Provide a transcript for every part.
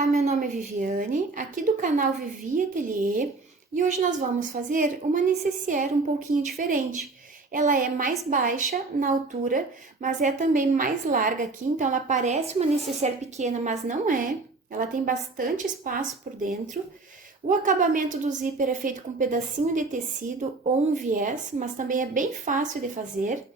Olá, meu nome é Viviane, aqui do canal Vivi Ateliê, e hoje nós vamos fazer uma necessaire um pouquinho diferente. Ela é mais baixa na altura, mas é também mais larga aqui, então ela parece uma necessaire pequena, mas não é. Ela tem bastante espaço por dentro. O acabamento do zíper é feito com um pedacinho de tecido ou um viés, mas também é bem fácil de fazer.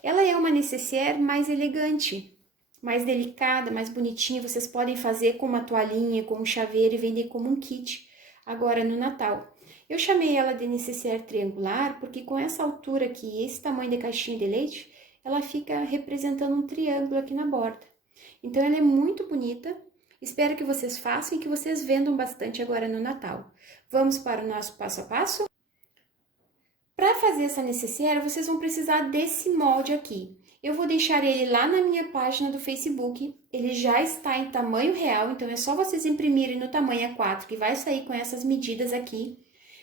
Ela é uma necessaire mais elegante, mais delicada, mais bonitinha. Vocês podem fazer com uma toalhinha, com um chaveiro e vender como um kit agora no Natal. Eu chamei ela de necessaire triangular porque com essa altura aqui, esse tamanho de caixinha de leite, ela fica representando um triângulo aqui na borda. Então ela é muito bonita. Espero que vocês façam e que vocês vendam bastante agora no Natal. Vamos para o nosso passo a passo? Para fazer essa necessaire, vocês vão precisar desse molde aqui. Eu vou deixar ele lá na minha página do Facebook, ele já está em tamanho real, então é só vocês imprimirem no tamanho A4, que vai sair com essas medidas aqui.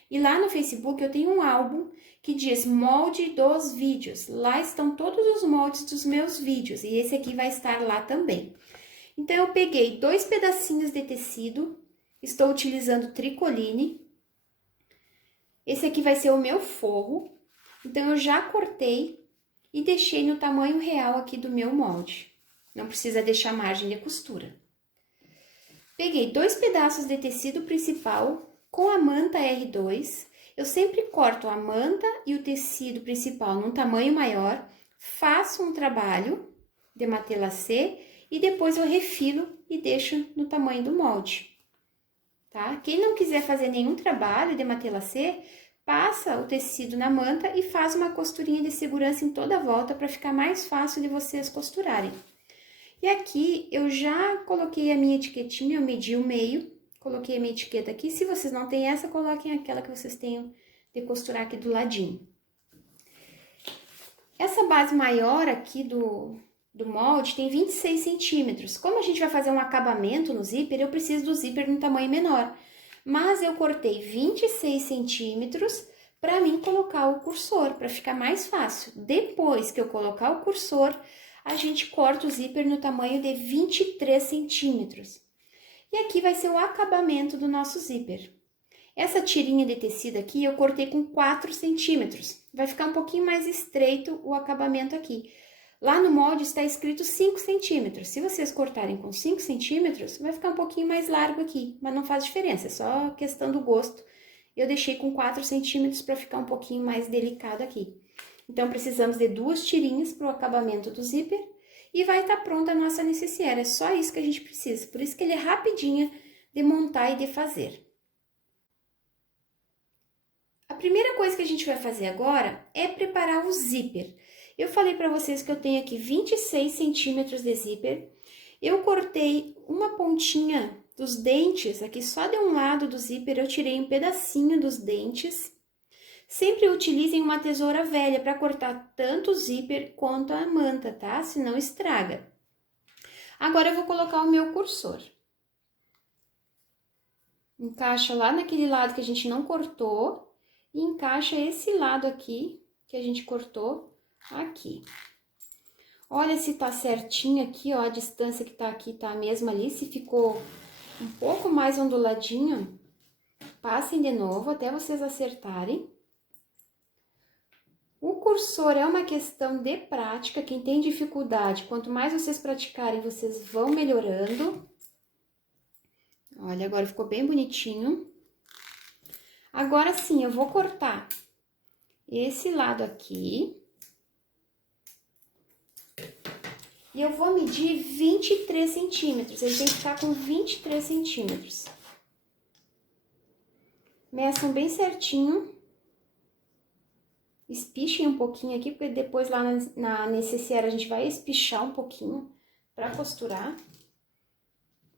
E lá no Facebook eu tenho um álbum que diz molde dos vídeos. Lá estão todos os moldes dos meus vídeos, e esse aqui vai estar lá também. Então, eu peguei 2 pedacinhos de tecido, estou utilizando tricoline. Esse aqui vai ser o meu forro, então eu já cortei e deixei no tamanho real aqui do meu molde. Não precisa deixar margem de costura. Peguei 2 pedaços de tecido principal com a manta R2. Eu sempre corto a manta e o tecido principal num tamanho maior, faço um trabalho de matelassé e depois eu refilo e deixo no tamanho do molde, tá? Quem não quiser fazer nenhum trabalho de matelassé, passa o tecido na manta e faz uma costurinha de segurança em toda a volta para ficar mais fácil de vocês costurarem. E aqui eu já coloquei a minha etiquetinha, eu medi o meio, coloquei a minha etiqueta aqui. Se vocês não têm essa, coloquem aquela que vocês tenham de costurar aqui do ladinho. Essa base maior aqui do molde tem 26 centímetros. Como a gente vai fazer um acabamento no zíper, eu preciso do zíper no tamanho menor. Mas eu cortei 26 centímetros para mim colocar o cursor, para ficar mais fácil. Depois que eu colocar o cursor, a gente corta o zíper no tamanho de 23 centímetros. E aqui vai ser o acabamento do nosso zíper. Essa tirinha de tecido aqui eu cortei com 4 centímetros. Vai ficar um pouquinho mais estreito o acabamento aqui. Lá no molde está escrito 5 centímetros. Se vocês cortarem com 5 centímetros, vai ficar um pouquinho mais largo aqui, mas não faz diferença, é só questão do gosto. Eu deixei com 4 centímetros para ficar um pouquinho mais delicado aqui. Então, precisamos de 2 tirinhas para o acabamento do zíper e vai estar pronta a nossa necessaire. É só isso que a gente precisa, por isso que ele é rapidinho de montar e de fazer. A primeira coisa que a gente vai fazer agora é preparar o zíper. Eu falei para vocês que eu tenho aqui 26 centímetros de zíper. Eu cortei uma pontinha dos dentes, aqui só de um lado do zíper eu tirei um pedacinho dos dentes. Sempre utilizem uma tesoura velha para cortar tanto o zíper quanto a manta, tá? Senão estraga. Agora eu vou colocar o meu cursor. Encaixa lá naquele lado que a gente não cortou e encaixa esse lado aqui que a gente cortou aqui. Olha se tá certinho aqui, ó, a distância que tá aqui tá a mesma ali. Se ficou um pouco mais onduladinho, passem de novo até vocês acertarem. O cursor é uma questão de prática, quem tem dificuldade, quanto mais vocês praticarem, vocês vão melhorando. Olha, agora ficou bem bonitinho. Agora sim, eu vou cortar esse lado aqui. E eu vou medir 23 centímetros, ele tem que ficar com 23 centímetros. Meçam bem certinho. Espichem um pouquinho aqui, porque depois lá na necessaire a gente vai espichar um pouquinho para costurar.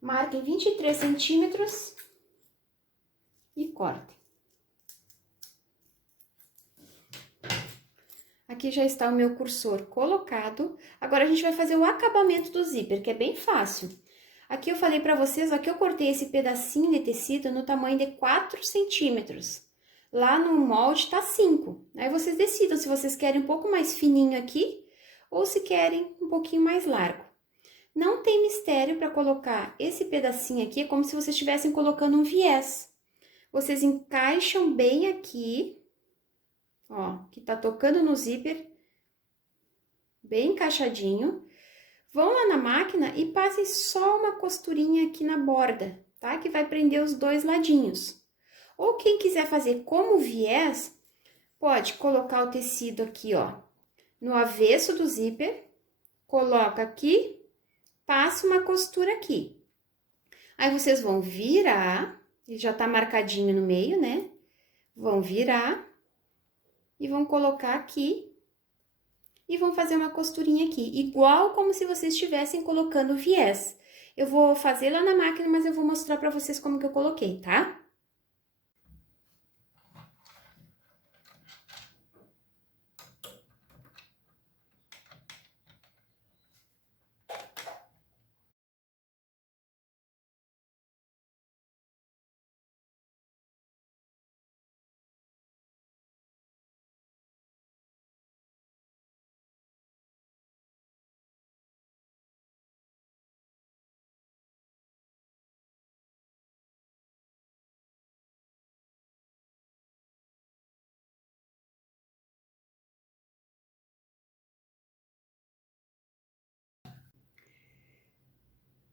Marquem 23 centímetros e cortem. Aqui já está o meu cursor colocado. Agora, a gente vai fazer o acabamento do zíper, que é bem fácil. Aqui eu falei para vocês, ó, que eu cortei esse pedacinho de tecido no tamanho de 4 centímetros. Lá no molde tá 5. Aí vocês decidam se vocês querem um pouco mais fininho aqui ou se querem um pouquinho mais largo. Não tem mistério para colocar esse pedacinho aqui, é como se vocês estivessem colocando um viés. Vocês encaixam bem aqui, ó, que tá tocando no zíper, bem encaixadinho. Vão lá na máquina e passem só uma costurinha aqui na borda, tá? Que vai prender os dois ladinhos. Ou quem quiser fazer como viés, pode colocar o tecido aqui, ó, no avesso do zíper, coloca aqui, passa uma costura aqui. Aí vocês vão virar, ele já tá marcadinho no meio, né? Vão virar e vão colocar aqui e vão fazer uma costurinha aqui, igual como se vocês estivessem colocando viés. Eu vou fazer lá na máquina, mas eu vou mostrar pra vocês como que eu coloquei, tá?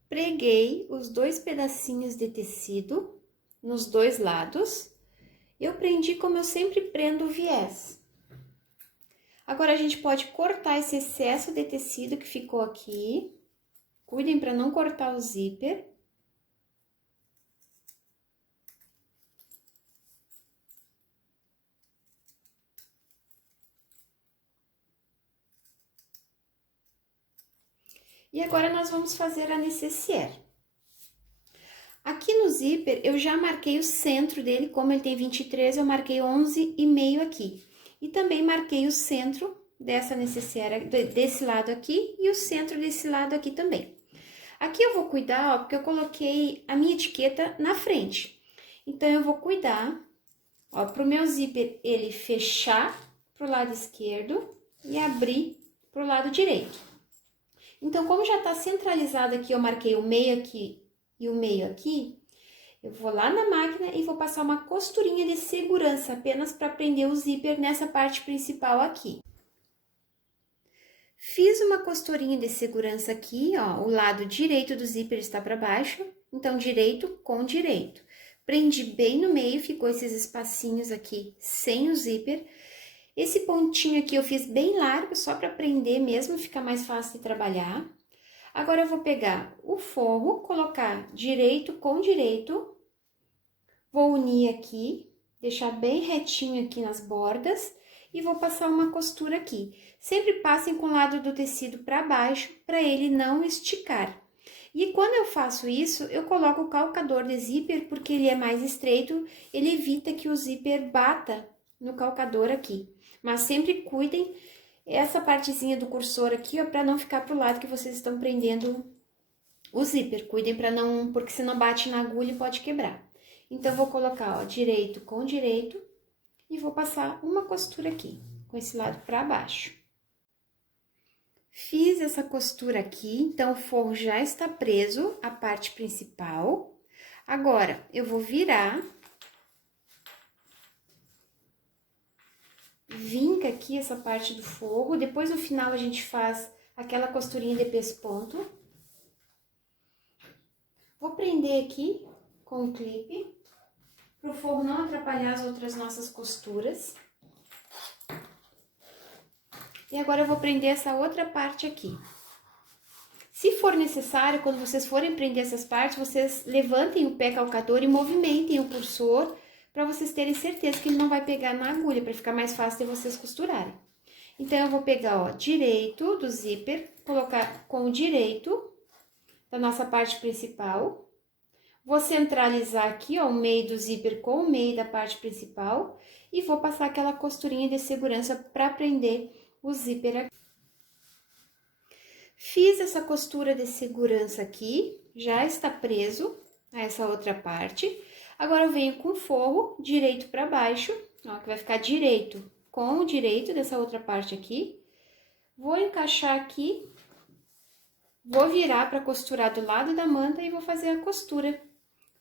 Preguei os dois pedacinhos de tecido nos dois lados. Eu prendi como eu sempre prendo o viés. Agora, a gente pode cortar esse excesso de tecido que ficou aqui. Cuidem para não cortar o zíper. E agora, nós vamos fazer a nécessaire. Aqui no zíper, eu já marquei o centro dele, como ele tem 23, eu marquei 11,5 aqui. E também marquei o centro dessa nécessaire, desse lado aqui, e o centro desse lado aqui também. Aqui eu vou cuidar, ó, porque eu coloquei a minha etiqueta na frente. Então, eu vou cuidar, ó, pro meu zíper ele fechar pro lado esquerdo e abrir pro lado direito. Então, como já tá centralizado aqui, eu marquei o meio aqui e o meio aqui, eu vou lá na máquina e vou passar uma costurinha de segurança, apenas para prender o zíper nessa parte principal aqui. Fiz uma costurinha de segurança aqui, ó, o lado direito do zíper está para baixo, então direito com direito. Prendi bem no meio, ficou esses espacinhos aqui sem o zíper. Esse pontinho aqui eu fiz bem largo, só para prender mesmo, fica mais fácil de trabalhar. Agora, eu vou pegar o forro, colocar direito com direito, vou unir aqui, deixar bem retinho aqui nas bordas e vou passar uma costura aqui. Sempre passem com o lado do tecido para baixo, para ele não esticar. E quando eu faço isso, eu coloco o calcador de zíper, porque ele é mais estreito, ele evita que o zíper bata no calcador aqui. Mas sempre cuidem essa partezinha do cursor aqui, ó, para não ficar pro lado que vocês estão prendendo o zíper. Cuidem para não, porque senão bate na agulha e pode quebrar. Então, vou colocar, ó, direito com direito e vou passar uma costura aqui, com esse lado para baixo. Fiz essa costura aqui, então o forro já está preso à parte principal. Agora, eu vou virar. Vinca aqui essa parte do forro, depois no final a gente faz aquela costurinha de pesponto. Vou prender aqui com o clipe, para o forro não atrapalhar as outras nossas costuras. E agora eu vou prender essa outra parte aqui. Se for necessário, quando vocês forem prender essas partes, vocês levantem o pé calcador e movimentem o cursor, para vocês terem certeza que ele não vai pegar na agulha, para ficar mais fácil de vocês costurarem. Então, eu vou pegar, ó, direito do zíper, colocar com o direito da nossa parte principal. Vou centralizar aqui, ó, o meio do zíper com o meio da parte principal e vou passar aquela costurinha de segurança para prender o zíper aqui. Fiz essa costura de segurança aqui, já está preso a essa outra parte. Agora, eu venho com o forro direito para baixo, ó, que vai ficar direito com o direito dessa outra parte aqui. Vou encaixar aqui Vou virar para costurar do lado da manta e vou fazer a costura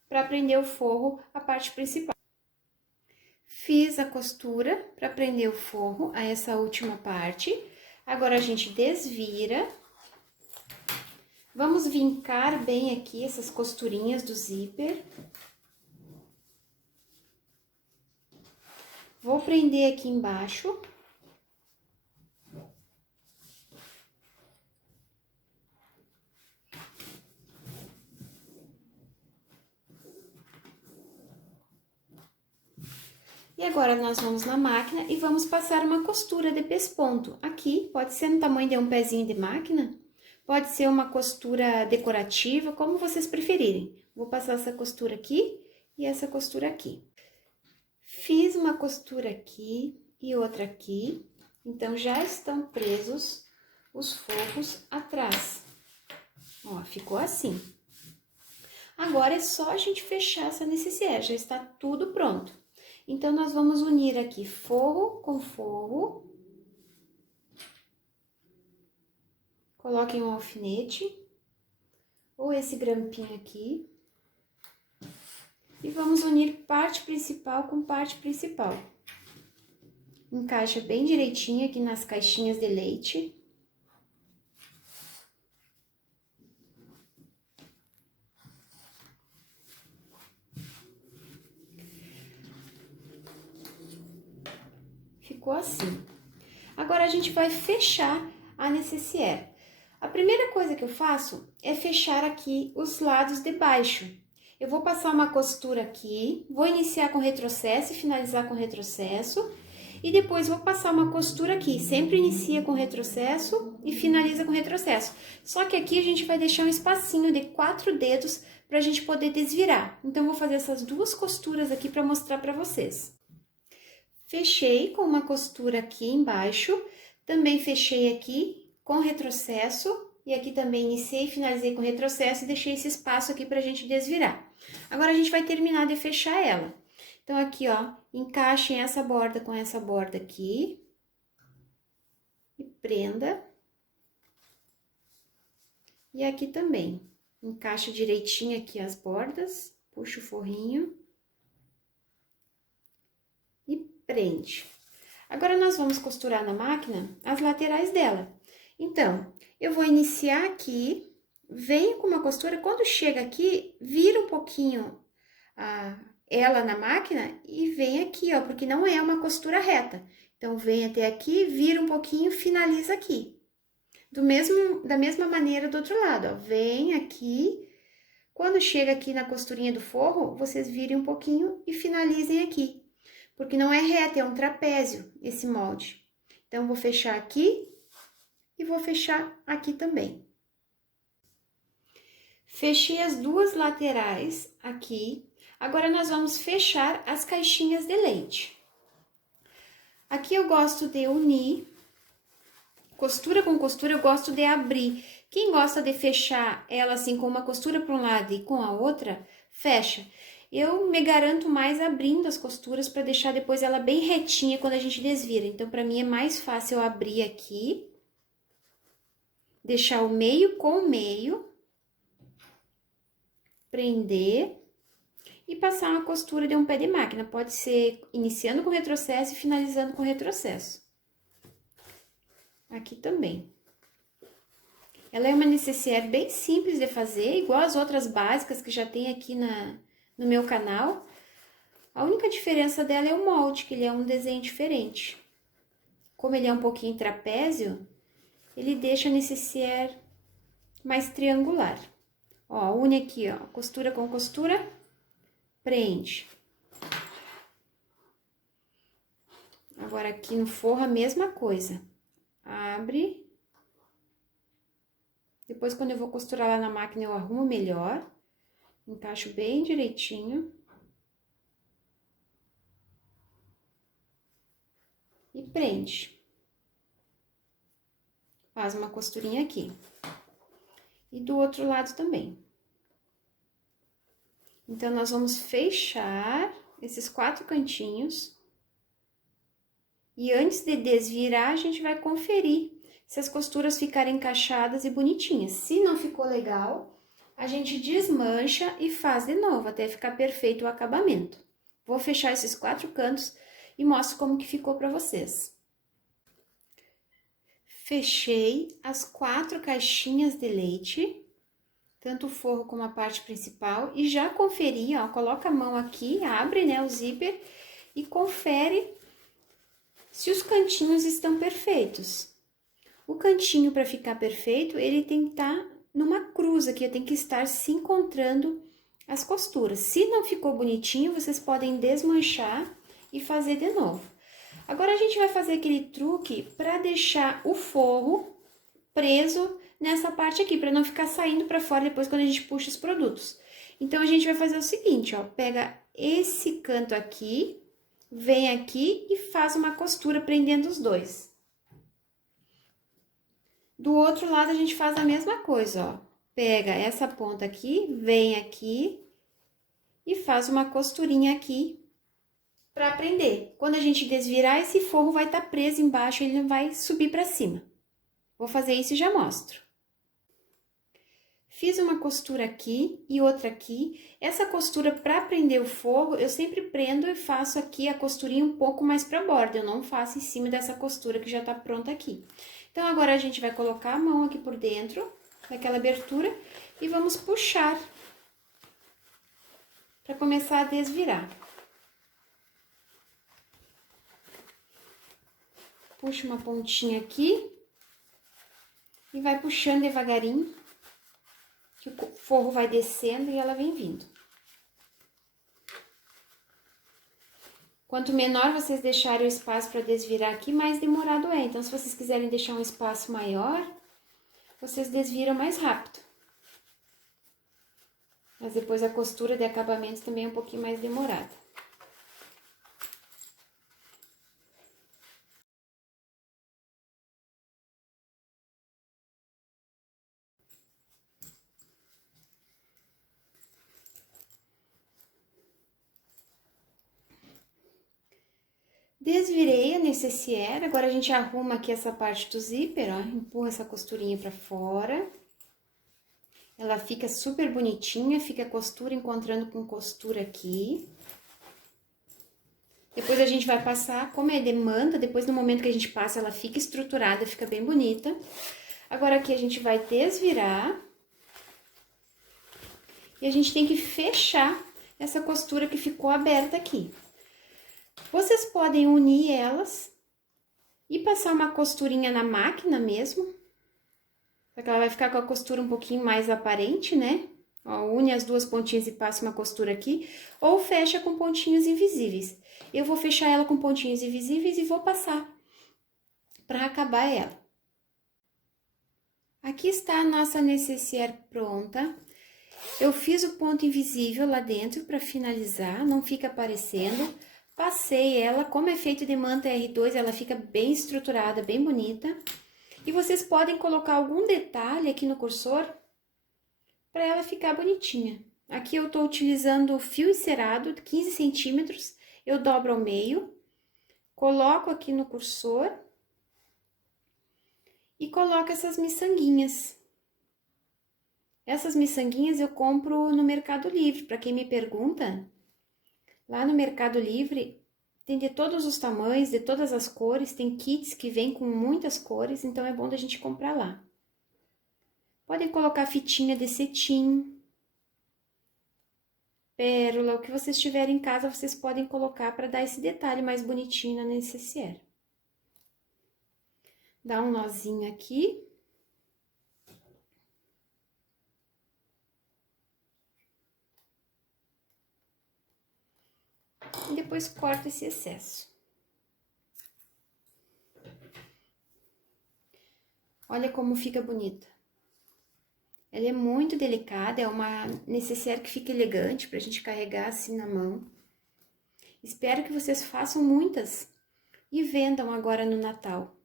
para prender o forro, a parte principal. Fiz a costura para prender o forro a essa última parte. Agora, a gente desvira. Vamos vincar bem aqui essas costurinhas do zíper. Vou prender aqui embaixo. E agora, nós vamos na máquina e vamos passar uma costura de pesponto. Aqui, pode ser no tamanho de um pezinho de máquina, pode ser uma costura decorativa, como vocês preferirem. Vou passar essa costura aqui e essa costura aqui. Fiz uma costura aqui e outra aqui, então já estão presos os forros atrás. Ó, ficou assim. Agora é só a gente fechar essa necessaire, já está tudo pronto. Então, nós vamos unir aqui forro com forro. Coloquem um alfinete, ou esse grampinho aqui. E vamos unir parte principal com parte principal. Encaixa bem direitinho aqui nas caixinhas de leite. Ficou assim. Agora, a gente vai fechar a necessaire. A primeira coisa que eu faço é fechar aqui os lados de baixo. Eu vou passar uma costura aqui, vou iniciar com retrocesso e finalizar com retrocesso. E depois vou passar uma costura aqui, sempre inicia com retrocesso e finaliza com retrocesso. Só que aqui a gente vai deixar um espacinho de 4 dedos para a gente poder desvirar. Então, vou fazer essas duas costuras aqui para mostrar para vocês. Fechei com uma costura aqui embaixo, também fechei aqui com retrocesso, e aqui também iniciei e finalizei com retrocesso e deixei esse espaço aqui pra gente desvirar. Agora, a gente vai terminar de fechar ela. Então, aqui, ó, encaixem essa borda com essa borda aqui. E prenda. E aqui também. Encaixa direitinho aqui as bordas, puxa o forrinho. Prende. Agora, nós vamos costurar na máquina as laterais dela. Então, eu vou iniciar aqui, venho com uma costura, quando chega aqui, vira um pouquinho ela na máquina e vem aqui, ó, porque não é uma costura reta. Então, vem até aqui, vira um pouquinho, finaliza aqui. Da mesma maneira do outro lado, ó, vem aqui, quando chega aqui na costurinha do forro, vocês virem um pouquinho e finalizem aqui. Porque não é reto, é um trapézio esse molde. Então, vou fechar aqui e vou fechar aqui também. Fechei as duas laterais aqui. Agora, nós vamos fechar as caixinhas de leite. Aqui eu gosto de unir, costura com costura, eu gosto de abrir. Quem gosta de fechar ela assim com uma costura para um lado e com a outra, fecha. Eu me garanto mais abrindo as costuras para deixar depois ela bem retinha quando a gente desvira. Então, para mim é mais fácil eu abrir aqui, deixar o meio com o meio, prender e passar uma costura de um pé de máquina. Pode ser iniciando com retrocesso e finalizando com retrocesso. Aqui também. Ela é uma necessaire bem simples de fazer, igual as outras básicas que já tem aqui no meu canal. A única diferença dela é o molde, que ele é um desenho diferente. Como ele é um pouquinho trapézio, ele deixa a necessaire mais triangular. Ó, une aqui, ó, costura com costura, prende. Agora, aqui no forro, a mesma coisa. Abre. Depois, quando eu vou costurar lá na máquina, eu arrumo melhor. Encaixo bem direitinho. E prende. Faz uma costurinha aqui. E do outro lado também. Então, nós vamos fechar esses 4 cantinhos. E antes de desvirar, a gente vai conferir se as costuras ficarem encaixadas e bonitinhas. Se não ficou legal, a gente desmancha e faz de novo, até ficar perfeito o acabamento. Vou fechar esses 4 cantos e mostro como que ficou para vocês. Fechei as 4 caixinhas de leite, tanto o forro como a parte principal, e já conferi, ó, coloca a mão aqui, abre, né, o zíper e confere se os cantinhos estão perfeitos. O cantinho, para ficar perfeito, ele tem que estar numa cruz aqui, tem que estar se encontrando as costuras. Se não ficou bonitinho, vocês podem desmanchar e fazer de novo. Agora, a gente vai fazer aquele truque para deixar o forro preso nessa parte aqui, para não ficar saindo para fora depois quando a gente puxa os produtos. Então, a gente vai fazer o seguinte, ó, pega esse canto aqui, vem aqui e faz uma costura prendendo os dois. Do outro lado, a gente faz a mesma coisa, ó. Pega essa ponta aqui, vem aqui e faz uma costurinha aqui para prender. Quando a gente desvirar, esse forro vai estar preso embaixo, ele não vai subir para cima. Vou fazer isso e já mostro. Fiz uma costura aqui e outra aqui. Essa costura para prender o forro, eu sempre prendo e faço aqui a costurinha um pouco mais para a borda. Eu não faço em cima dessa costura que já tá pronta aqui. Então, agora a gente vai colocar a mão aqui por dentro daquela abertura e vamos puxar para começar a desvirar. Puxa uma pontinha aqui e vai puxando devagarinho, que o forro vai descendo e ela vem vindo. Quanto menor vocês deixarem o espaço para desvirar aqui, mais demorado é. Então, se vocês quiserem deixar um espaço maior, vocês desviram mais rápido. Mas depois a costura de acabamento também é um pouquinho mais demorada. Desvirei a necessaire, agora a gente arruma aqui essa parte do zíper, ó, empurra essa costurinha pra fora. Ela fica super bonitinha, fica costura encontrando com costura aqui. Depois a gente vai passar, como é demanda, depois no momento que a gente passa, ela fica estruturada, fica bem bonita. Agora aqui a gente vai desvirar. E a gente tem que fechar essa costura que ficou aberta aqui. Vocês podem unir elas e passar uma costurinha na máquina mesmo. Só que ela vai ficar com a costura um pouquinho mais aparente, né? Ó, une as duas pontinhas e passa uma costura aqui. Ou fecha com pontinhos invisíveis. Eu vou fechar ela com pontinhos invisíveis e vou passar para acabar ela. Aqui está a nossa necessaire pronta. Eu fiz o ponto invisível lá dentro para finalizar, não fica aparecendo. Passei ela, como é feito de manta R2, ela fica bem estruturada, bem bonita. E vocês podem colocar algum detalhe aqui no cursor para ela ficar bonitinha. Aqui eu tô utilizando o fio encerado de 15 centímetros, eu dobro ao meio, coloco aqui no cursor e coloco essas miçanguinhas. Essas miçanguinhas eu compro no Mercado Livre, para quem me pergunta. Lá no Mercado Livre tem de todos os tamanhos, de todas as cores, tem kits que vêm com muitas cores, então é bom da gente comprar lá. Podem colocar fitinha de cetim, pérola, o que vocês tiverem em casa, vocês podem colocar para dar esse detalhe mais bonitinho na necessaire. Dá um nozinho aqui. E depois corta esse excesso. Olha como fica bonita. Ela é muito delicada, é uma necessaire que fica elegante pra gente carregar assim na mão. Espero que vocês façam muitas e vendam agora no Natal.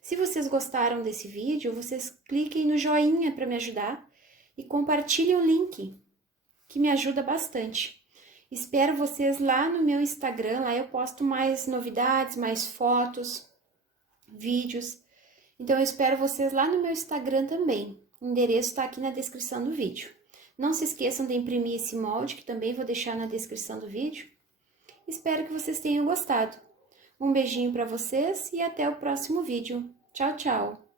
Se vocês gostaram desse vídeo, vocês cliquem no joinha para me ajudar e compartilhem o link, que me ajuda bastante. Espero vocês lá no meu Instagram, lá eu posto mais novidades, mais fotos, vídeos. Então, eu espero vocês lá no meu Instagram também. O endereço está aqui na descrição do vídeo. Não se esqueçam de imprimir esse molde, que também vou deixar na descrição do vídeo. Espero que vocês tenham gostado. Um beijinho para vocês e até o próximo vídeo. Tchau, tchau!